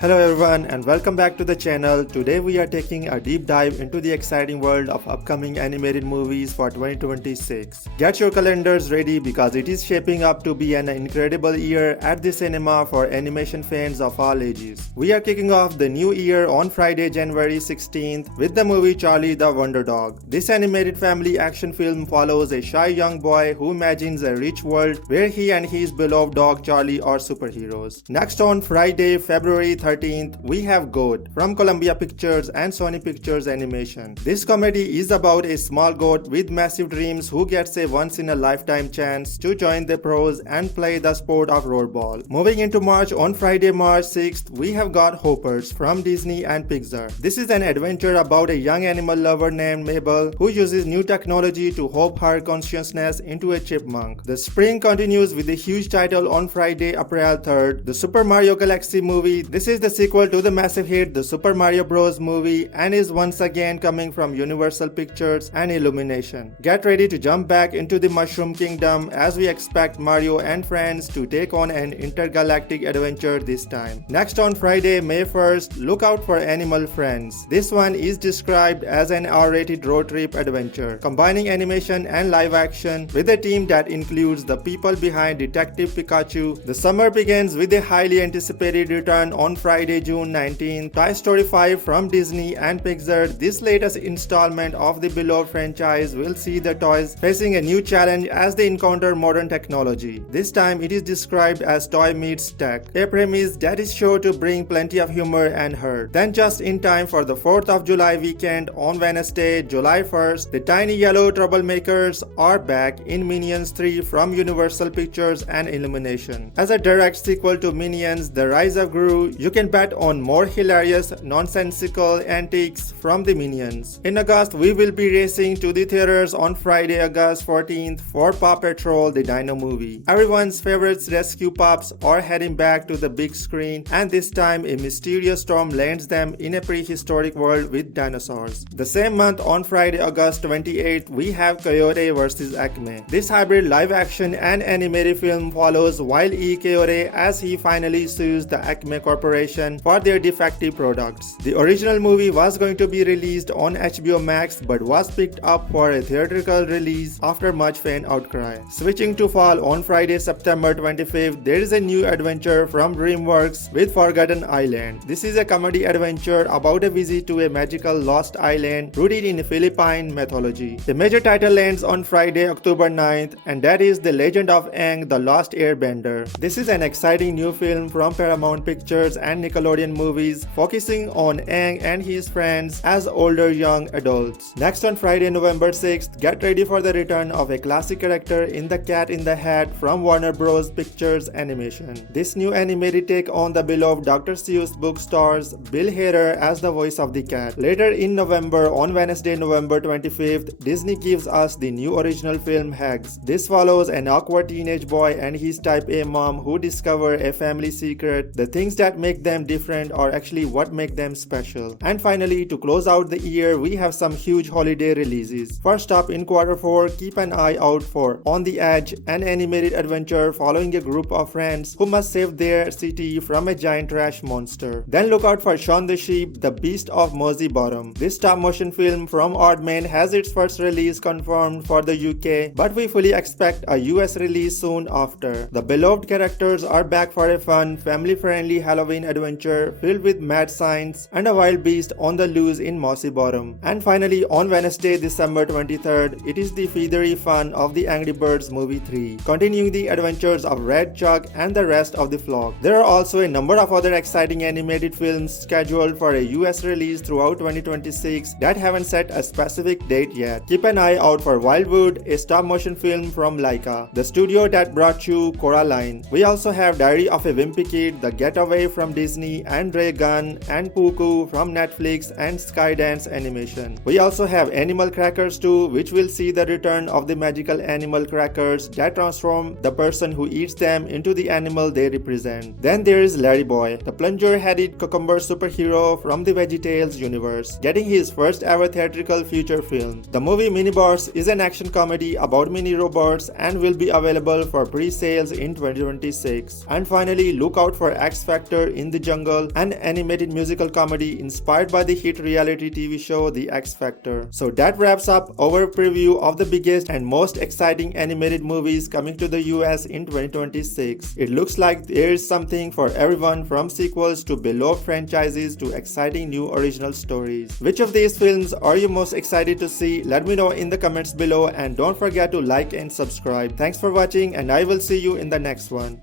Hello everyone and welcome back to the channel. Today we are taking a deep dive into the exciting world of upcoming animated movies for 2026. Get your calendars ready because it is shaping up to be an incredible year at the cinema for animation fans of all ages. We are kicking off the new year on Friday, January 16th with the movie Charlie the Wonder Dog. This animated family action film follows a shy young boy who imagines a rich world where he and his beloved dog Charlie are superheroes. Next on Friday, February 13th, we have Goat from Columbia Pictures and Sony Pictures Animation. This comedy is about a small goat with massive dreams who gets a once-in-a-lifetime chance to join the pros and play the sport of rollerball. Moving into March, on Friday, March 6th, we have got Hoppers from Disney and Pixar. This is an adventure about a young animal lover named Mabel who uses new technology to hop her consciousness into a chipmunk. The spring continues with a huge title on Friday, April 3rd, the Super Mario Galaxy movie. This is the sequel to the massive hit The Super Mario Bros. Movie and is once again coming from Universal Pictures and Illumination. Get ready to jump back into the Mushroom Kingdom as we expect Mario and friends to take on an intergalactic adventure this time. Next on Friday, May 1st, look out for Animal Friends. This one is described as an R-rated road trip adventure, combining animation and live action with a team that includes the people behind Detective Pikachu. The summer begins with a highly anticipated return on Friday, June 19th, Toy Story 5 from Disney and Pixar. This latest installment of the beloved franchise will see the toys facing a new challenge as they encounter modern technology. This time it is described as toy meets tech, a premise that is sure to bring plenty of humor and hurt. Then just in time for the 4th of July weekend on Wednesday, July 1st, the tiny yellow troublemakers are back in Minions 3 from Universal Pictures and Illumination. As a direct sequel to Minions, The Rise of Gru, you can bet on more hilarious, nonsensical antics from the Minions. In August, we will be racing to the theaters on Friday, August 14th for Paw Patrol, the Dino movie. Everyone's favorites rescue pups are heading back to the big screen, and this time a mysterious storm lands them in a prehistoric world with dinosaurs. The same month, on Friday, August 28th, we have Coyote vs. Acme. This hybrid live-action and animated film follows Wile E. Coyote as he finally sues the Acme Corporation for their defective products. The original movie was going to be released on HBO Max but was picked up for a theatrical release after much fan outcry. Switching to fall, on Friday, September 25th, there is a new adventure from DreamWorks with Forgotten Island. This is a comedy adventure about a visit to a magical lost island rooted in Philippine mythology. The major title lands on Friday, October 9th, and that is The Legend of Aang, the Lost Airbender. This is an exciting new film from Paramount Pictures and Nickelodeon Movies, focusing on Aang and his friends as older young adults. Next on Friday, November 6th, get ready for the return of a classic character in The Cat in the Hat from Warner Bros. Pictures Animation. This new animated take on the beloved Dr. Seuss book stars Bill Hader as the voice of the cat. Later in November, on Wednesday, November 25th, Disney gives us the new original film Hexed. This follows an awkward teenage boy and his type A mom who discover a family secret. The things that make them different are actually what make them special. And finally, to close out the year, we have some huge holiday releases. First up, in quarter 4, keep an eye out for On the Edge, an animated adventure following a group of friends who must save their city from a giant trash monster. Then look out for Shaun the Sheep, the Beast of Mosey Bottom. This stop motion film from Aardman has its first release confirmed for the UK, but we fully expect a US release soon after. The beloved characters are back for a fun, family-friendly Halloween adventure filled with mad science and a wild beast on the loose in Mossy Bottom. And finally, on Wednesday, December 23rd, it is the feathery fun of the Angry Birds Movie 3, continuing the adventures of Red, Chuck, and the rest of the flock. There are also a number of other exciting animated films scheduled for a US release throughout 2026 that haven't set a specific date yet. Keep an eye out for Wildwood, a stop-motion film from Laika, the studio that brought you Coraline. We also have Diary of a Wimpy Kid, The Getaway from Disney, and Ray Gun and Puku from Netflix and Skydance Animation. We also have Animal Crackers 2, which will see the return of the magical animal crackers that transform the person who eats them into the animal they represent. Then there is Larry Boy, the plunger-headed cucumber superhero from the VeggieTales universe, getting his first ever theatrical feature film. The movie Minibots is an action comedy about mini robots and will be available for pre-sales in 2026. And finally, look out for X Factor in in the Jungle, an animated musical comedy inspired by the hit reality TV show The X Factor. So that wraps up our preview of the biggest and most exciting animated movies coming to the US in 2026. It looks like there is something for everyone, from sequels to beloved franchises to exciting new original stories. Which of these films are you most excited to see? Let me know in the comments below, and don't forget to like and subscribe. Thanks for watching, and I will see you in the next one.